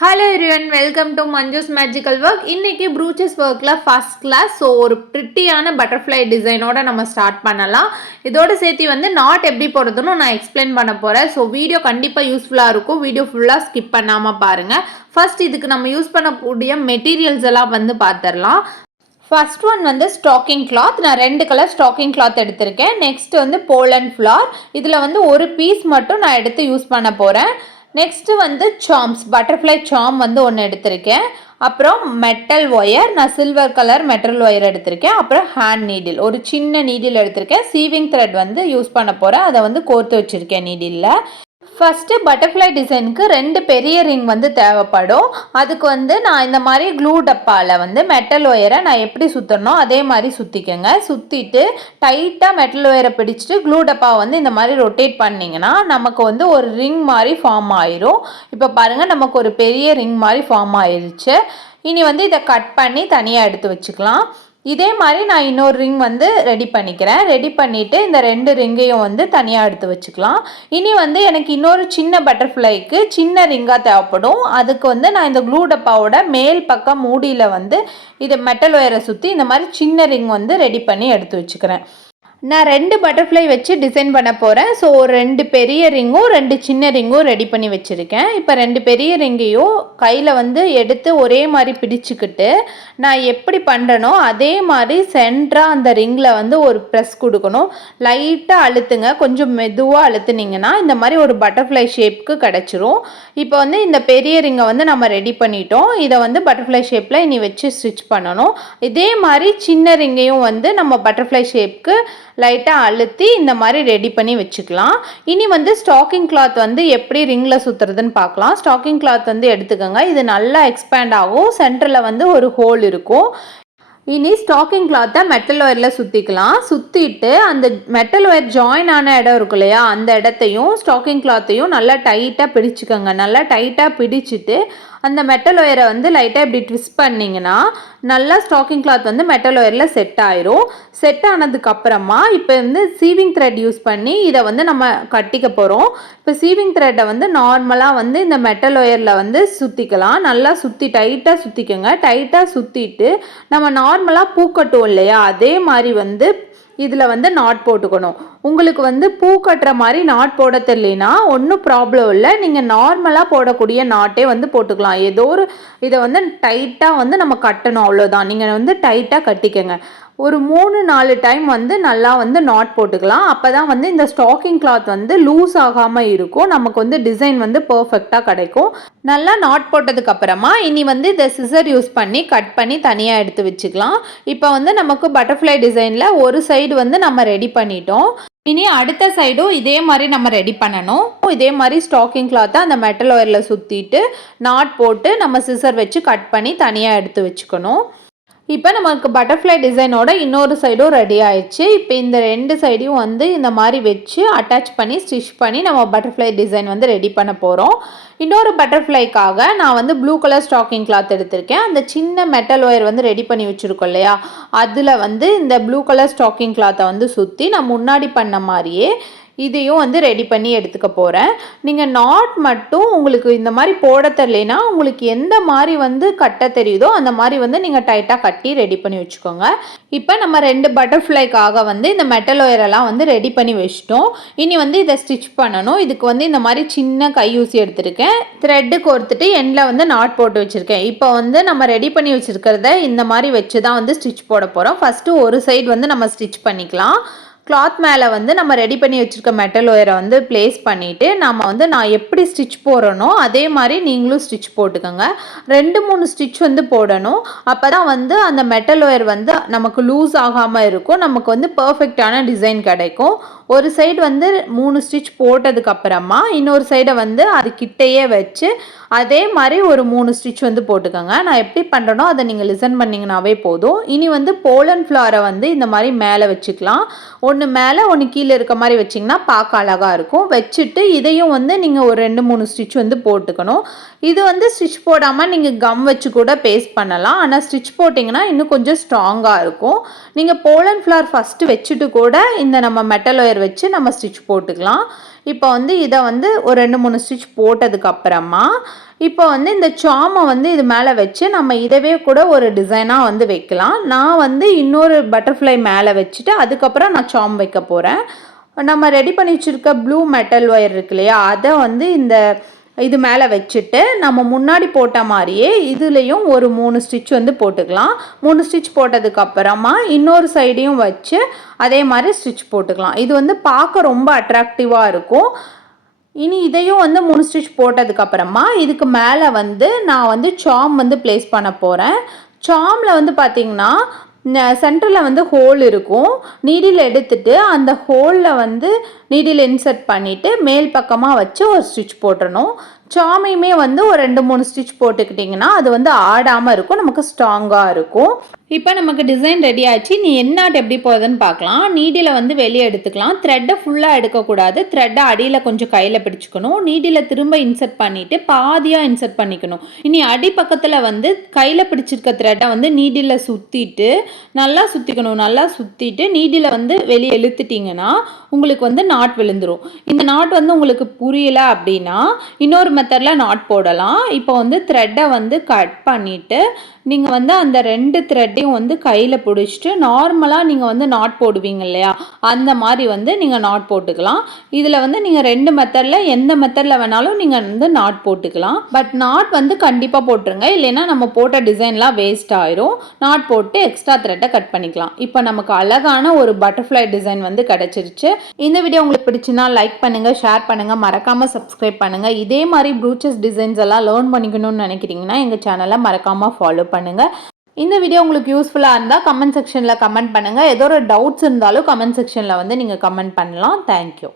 Hello everyone, welcome to Manju's Magical Work. இன்னைக்கு brooches workல first class. So ஒரு prettyயான butterfly designோட நம்ம start பண்ணலாம். இதோட சேர்த்து வந்து knot எப்படி போடுறதுன்னு நான் எக்ஸ்பிளைன் பண்ண போறேன். ஸோ வீடியோ கண்டிப்பாக யூஸ்ஃபுல்லாக இருக்கும். வீடியோ ஃபுல்லாக ஸ்கிப் பண்ணாமல் பாருங்கள். ஃபர்ஸ்ட் இதுக்கு நம்ம யூஸ் பண்ணக்கூடிய மெட்டீரியல்ஸ் எல்லாம் வந்து பார்த்துடலாம். ஃபர்ஸ்ட் ஒன் வந்து ஸ்டாக்கிங் கிளாத். நான் 2 கலர் ஸ்டாக்கிங் கிளாத் எடுத்திருக்கேன். நெக்ஸ்ட் வந்து போலன் ஃப்ளார். இதில் வந்து ஒரு பீஸ் மட்டும் நான் எடுத்து யூஸ் பண்ண போகிறேன். நெக்ஸ்ட்டு வந்து சாம்ஸ், பட்டர்ஃப்ளை சாம் வந்து ஒன்று எடுத்திருக்கேன். அப்புறம் மெட்டல் ஒயர், நான் சில்வர் கலர் மெட்டல் ஒயர் எடுத்திருக்கேன். அப்புறம் ஹேண்ட் நீடில், ஒரு சின்ன நீடில் எடுத்திருக்கேன். சீவிங் த்ரெட் வந்து யூஸ் பண்ண போகிறேன். அதை வந்து கோர்த்து வச்சுருக்கேன் நீடிலில். ஃபஸ்ட்டு பட்டர்ஃப்ளை டிசைனுக்கு 2 பெரிய ரிங் வந்து தேவைப்படும். அதுக்கு வந்து நான் இந்த மாதிரி க்ளூ டப்பாவில் வந்து மெட்டல் ஒயரை நான் எப்படி சுற்றணும் அதே மாதிரி சுற்றிக்கோங்க. சுற்றிட்டு டைட்டாக மெட்டல் ஒயரை பிடிச்சிட்டு க்ளூ டப்பாவை வந்து இந்த மாதிரி ரொட்டேட் பண்ணிங்கன்னா நமக்கு வந்து ஒரு ரிங் மாதிரி ஃபார்ம் ஆயிரும். இப்போ பாருங்கள், நமக்கு ஒரு பெரிய ரிங் மாதிரி ஃபார்ம் ஆயிருச்சு. இனி வந்து இதை கட் பண்ணி தனியாக எடுத்து வச்சுக்கலாம். இதே மாதிரி நான் இன்னொரு ரிங் வந்து ரெடி பண்ணிக்கிறேன். ரெடி பண்ணிவிட்டு இந்த 2 ரிங்கையும் வந்து தனியாக எடுத்து வச்சுக்கலாம். இனி வந்து எனக்கு இன்னொரு சின்ன பட்டர்ஃப்ளைக்கு சின்ன ரிங்காக தேவைப்படும். அதுக்கு வந்து நான் இந்த க்ளூ டப்பாவோட மேல் பக்கம் மூடியில் வந்து இதை மெட்டல் ஒயரை சுற்றி இந்த மாதிரி சின்ன ரிங் வந்து ரெடி பண்ணி எடுத்து வச்சுக்கிறேன். நான் 2 பட்டர்ஃப்ளை வச்சு டிசைன் பண்ண போகிறேன். ஸோ 2 பெரிய ரிங்கும் 2 சின்ன ரிங்கும் ரெடி பண்ணி வச்சுருக்கேன். இப்போ 2 பெரிய ரிங்கையும் கையில் வந்து எடுத்து ஒரே மாதிரி பிடிச்சிக்கிட்டு நான் எப்படி பண்ணுறனோ அதே மாதிரி சென்டராக அந்த ரிங்கில் வந்து ஒரு ப்ரெஸ் கொடுக்கணும். லைட்டாக அழுத்துங்க, கொஞ்சம் மெதுவாக அழுத்துனீங்கன்னா இந்த மாதிரி ஒரு பட்டர்ஃப்ளை ஷேப்புக்கு கிடச்சிரும். இப்போ வந்து இந்த பெரிய ரிங்கை வந்து நம்ம ரெடி பண்ணிட்டோம். இதை வந்து பட்டர்ஃப்ளை ஷேப்பில் இனி வச்சு ஸ்டிச் பண்ணணும். இதே மாதிரி சின்ன ரிங்கையும் வந்து நம்ம பட்டர்ஃப்ளை ஷேப்புக்கு லைட்டாக அழுத்தி இந்த மாதிரி ரெடி பண்ணி வச்சுக்கலாம். இனி வந்து ஸ்டாக்கிங் கிளாத் வந்து எப்படி ரிங்கில் சுற்றுறதுன்னு பார்க்கலாம். ஸ்டாக்கிங் கிளாத் வந்து எடுத்துக்கோங்க. இது நல்லா எக்ஸ்பேண்ட் ஆகும். சென்டரில் வந்து ஒரு ஹோல் இருக்கும். இனி ஸ்டாக்கிங் கிளாத்தை மெட்டல் ஒயரில் சுற்றிக்கலாம். சுற்றிட்டு அந்த மெட்டல் ஒயர் ஜாயின் ஆன இடம் இருக்கும் இல்லையா, அந்த இடத்தையும் ஸ்டாக்கிங் கிளாத்தையும் நல்லா டைட்டாக பிடிச்சிக்கோங்க. நல்லா டைட்டாக பிடிச்சிட்டு அந்த மெட்டல் ஒயரை வந்து லைட்டாக இப்படி ட்விஸ்ட் பண்ணிங்கன்னா நல்லா ஸ்டாக்கிங் கிளாத் வந்து மெட்டல் ஒயரில் செட் ஆயிரும். செட் ஆனதுக்கப்புறமா இப்போ வந்து சீவிங் த்ரெட் யூஸ் பண்ணி இதை வந்து நம்ம கட்டிக்க போகிறோம். இப்போ சீவிங் த்ரெட்டை வந்து நார்மலாக வந்து இந்த மெட்டல் ஒயரில் வந்து சுற்றிக்கலாம். நல்லா சுற்றி டைட்டாக சுற்றிக்கோங்க. டைட்டாக சுற்றிட்டு நம்ம நார்மலாக பூ கட்டுவோம் இல்லையா, அதே மாதிரி வந்து இதில் வந்து நாட் போட்டுக்கணும். உங்களுக்கு வந்து பூ கட்டுற மாதிரி நாட் போட தெரியலனா ஒன்றும் ப்ராப்ளம் இல்லை. நீங்கள் நார்மலாக போடக்கூடிய நாட்டே வந்து போட்டுக்கலாம். ஏதோ ஒரு இதை வந்து டைட்டாக வந்து நம்ம கட்டணும், அவ்வளோதான். நீங்கள் வந்து டைட்டாக கட்டிக்கங்க. ஒரு 3-4 டைம் வந்து நல்லா வந்து நாட் போட்டுக்கலாம். அப்போ தான் வந்து இந்த ஸ்டாக்கிங் கிளாத் வந்து லூஸ் ஆகாமல் இருக்கும். நமக்கு வந்து டிசைன் வந்து பர்ஃபெக்டாக கிடைக்கும். நல்லா நாட் போட்டதுக்கப்புறமா இனி வந்து இந்த சிசர் யூஸ் பண்ணி கட் பண்ணி தனியாக எடுத்து வச்சுக்கலாம். இப்போ வந்து நமக்கு பட்டர்ஃப்ளை டிசைனில் ஒரு சைடு வந்து நம்ம ரெடி பண்ணிட்டோம். இனி அடுத்த சைடும் இதே மாதிரி நம்ம ரெடி பண்ணணும். இதே மாதிரி ஸ்டாக்கிங் கிளாத்தை அந்த மெட்டல் ஒயரில் சுற்றிட்டு நாட் போட்டு நம்ம சிசர் வச்சு கட் பண்ணி தனியாக எடுத்து வச்சுக்கணும். இப்போ நமக்கு பட்டர்ஃப்ளை டிசைனோட இன்னொரு சைடும் ரெடி ஆயிடுச்சு. இப்போ இந்த 2 சைடையும் வந்து இந்த மாதிரி வச்சு அட்டாச் பண்ணி ஸ்டிச் பண்ணி நம்ம பட்டர்ஃப்ளை டிசைன் வந்து ரெடி பண்ண போகிறோம். இன்னொரு பட்டர்ஃப்ளைக்காக நான் வந்து ப்ளூ கலர் ஸ்டாக்கிங் கிளாத் எடுத்திருக்கேன். அந்த சின்ன மெட்டல் ஒயர் வந்து ரெடி பண்ணி வச்சுருக்கோம் இல்லையா, அதில் வந்து இந்த ப்ளூ கலர் ஸ்டாக்கிங் கிளாத்தை வந்து சுற்றி நான் முன்னாடி பண்ண மாதிரியே இதையும் வந்து ரெடி பண்ணி எடுத்துக்க போகிறேன். நீங்கள் நாட் மட்டும் உங்களுக்கு இந்த மாதிரி போட தெரியலனா உங்களுக்கு எந்த மாதிரி வந்து கட்ட தெரியுதோ அந்த மாதிரி வந்து நீங்கள் டைட்டாக கட்டி ரெடி பண்ணி வச்சுக்கோங்க. இப்போ நம்ம 2 பட்டர்ஃப்ளைக்காக வந்து இந்த மெட்டல் ஒயரெல்லாம் வந்து ரெடி பண்ணி வச்சிட்டோம். இனி வந்து இதை ஸ்டிச் பண்ணணும். இதுக்கு வந்து இந்த மாதிரி சின்ன கை ஊசி எடுத்திருக்கேன். த்ரெட்டு கோர்த்துட்டு எண்டில் வந்து நாட் போட்டு வச்சுருக்கேன். இப்போ வந்து நம்ம ரெடி பண்ணி வச்சுருக்கிறத இந்த மாதிரி வச்சு தான் வந்து ஸ்டிச் போட போகிறோம். ஃபஸ்ட்டு ஒரு சைடு வந்து நம்ம ஸ்டிச் பண்ணிக்கலாம். கிளாத் மேலே வந்து நம்ம ரெடி பண்ணி வச்சுருக்க மெட்டல் ஒயரை வந்து ப்ளேஸ் பண்ணிவிட்டு நம்ம வந்து நான் எப்படி ஸ்டிச் போடுறனோ அதே மாதிரி நீங்களும் ஸ்டிச் போட்டுக்கோங்க. 2-3 ஸ்டிச் வந்து போடணும். அப்போ தான் வந்து அந்த மெட்டல் ஒயர் வந்து நமக்கு லூஸ் ஆகாமல் இருக்கும். நமக்கு வந்து பர்ஃபெக்டான டிசைன் கிடைக்கும். ஒரு சைடு வந்து 3 ஸ்டிச் போட்டதுக்கப்புறமா இன்னொரு சைடை வந்து அது கிட்டையே வச்சு அதே மாதிரி ஒரு 3 ஸ்டிச் வந்து போட்டுக்கோங்க. நான் எப்படி பண்ணுறனோ அதை நீங்கள் லிசன் பண்ணிங்கனாவே போதும். இனி வந்து போலன் ஃப்ளாரை வந்து இந்த மாதிரி மேலே வச்சுக்கலாம். ஒன்று மேலே ஒன்று கீழே இருக்க மாதிரி வச்சிங்கன்னா பார்க்க அழகாக இருக்கும். வச்சுட்டு இதையும் வந்து நீங்கள் ஒரு 2-3 ஸ்டிச் வந்து போட்டுக்கணும். இது வந்து ஸ்டிச் போடாமல் நீங்கள் கம் வச்சு கூட பேஸ்ட் பண்ணலாம். ஆனால் ஸ்டிச் போட்டிங்கன்னா இன்னும் கொஞ்சம் ஸ்ட்ராங்காக இருக்கும். நீங்கள் போலன் ஃப்ளார் ஃபஸ்ட்டு வச்சுட்டு கூட இந்த நம்ம மெட்டல் ஒயர் வச்சு நம்ம ஸ்டிச் போட்டுக்கலாம். இப்போ வந்து இதை வந்து ஒரு 2-3 ஸ்டிச் போட்டதுக்கப்புறமா இப்போ வந்து இந்த சாமை வந்து இது மேலே வச்சு நம்ம இதவே கூட ஒரு டிசைனாக வந்து வைக்கலாம். நான் வந்து இன்னொரு பட்டர்ஃப்ளை மேலே வச்சுட்டு அதுக்கப்புறம் நான் சாம் வைக்க போகிறேன். நம்ம ரெடி பண்ணி வச்சுருக்க ப்ளூ மெட்டல் ஒயர் இருக்கு இல்லையா, அதை வந்து இது மேலே வச்சுட்டு நம்ம முன்னாடி போட்ட மாதிரியே இதுலேயும் ஒரு 3 ஸ்டிச் வந்து போட்டுக்கலாம். 3 ஸ்டிச் போட்டதுக்கப்புறமா இன்னொரு சைடையும் வச்சு அதே மாதிரி ஸ்டிச் போட்டுக்கலாம். இது வந்து பார்க்க ரொம்ப அட்ராக்டிவாக இருக்கும். இனி இதையும் வந்து 3 ஸ்டிச் போட்டதுக்கப்புறமா இதுக்கு மேலே வந்து நான் வந்து சாம் வந்து ப்ளேஸ் பண்ண போகிறேன். சாமில் வந்து பார்த்திங்கன்னா சென்டரில் வந்து ஹோல் இருக்கும். நீடில் எடுத்துட்டு அந்த ஹோலில் வந்து நீடில் இன்சர்ட் பண்ணிவிட்டு மேல் பக்கமாக வச்சு ஒரு ஸ்டிச் போட்டுடணும். சாமையுமே வந்து ஒரு 2-3 ஸ்டிச் போட்டுக்கிட்டிங்கன்னா அது வந்து ஆடாமல் இருக்கும், நமக்கு ஸ்ட்ராங்காக இருக்கும். இப்போ நமக்கு டிசைன் ரெடி ஆச்சு. நீ என்னாட் எப்படி போகுதுன்னு பார்க்கலாம். நீடில் வந்து வெளியே எடுத்துக்கலாம். த்ரெட்டை ஃபுல்லாக எடுக்கக்கூடாது. த்ரெட்டை அடியில் கொஞ்சம் கையில் பிடிச்சிக்கணும். நீடில் திரும்ப இன்சர்ட் பண்ணிவிட்டு பாதியாக இன்சர்ட் பண்ணிக்கணும். இனி அடி பக்கத்தில் வந்து கையில் பிடிச்சிருக்க த்ரெட்டை வந்து நீடில் சுற்றிட்டு நல்லா சுற்றிக்கணும். நல்லா சுற்றிட்டு நீடில் வந்து வெளியே இழுத்துட்டிங்கன்னா உங்களுக்கு வந்து நாட் விழுந்துடும். இந்த நாட் வந்து உங்களுக்கு புரியலை அப்படின்னா இன்னொரு மெத்தடில் நாட் போடலாம். இப்போ வந்து த்ரெட்டை வந்து கட் பண்ணிவிட்டு நீங்கள் வந்து அந்த 2 த்ரெட்டையும் வந்து கையில் பிடிச்சிட்டு நார்மலாக நீங்கள் வந்து நாட் போடுவீங்க இல்லையா, அந்த மாதிரி வந்து நீங்கள் நாட் போட்டுக்கலாம். இதில் வந்து நீங்கள் 2 மெத்தடில் எந்த மெத்தடில் வேணாலும் நீங்கள் வந்து நாட் போட்டுக்கலாம். பட் நாட் வந்து கண்டிப்பாக போட்டுருங்க, இல்லைன்னா நம்ம போட்ட டிசைன்லாம் வேஸ்ட் ஆயிரும். நாட் போட்டு எக்ஸ்ட்ரா த்ரெட்டை கட் பண்ணிக்கலாம். இப்போ நமக்கு அழகான ஒரு பட்டர்ஃப்ளை டிசைன் வந்து கிடச்சிருச்சு. இந்த வீடியோ உங்களுக்கு பிடிச்சுன்னா லைக் பண்ணுங்கள், ஷேர் பண்ணுங்கள், மறக்காமல் சப்ஸ்கிரைப் பண்ணுங்கள். இதே மாதிரி ப்ரூச்சஸ் டிசைன்ஸ் எல்லாம் லேர்ன் பண்ணிக்கணும்னு நினைக்கிறீங்கன்னா எங்கள் சேனலை மறக்காமல் ஃபாலோ பண்ணுங்கள். இந்த வீடியோ உங்களுக்கு யூஸ்ஃபுல்லாக இருந்தால் கமெண்ட் செக்ஷனில் கமெண்ட் பண்ணுங்கள். ஏதோ ஒரு டவுட்ஸ் இருந்தாலும் கமெண்ட் செக்ஷனில் வந்து நீங்கள் கமெண்ட் பண்ணலாம். தேங்க்யூ.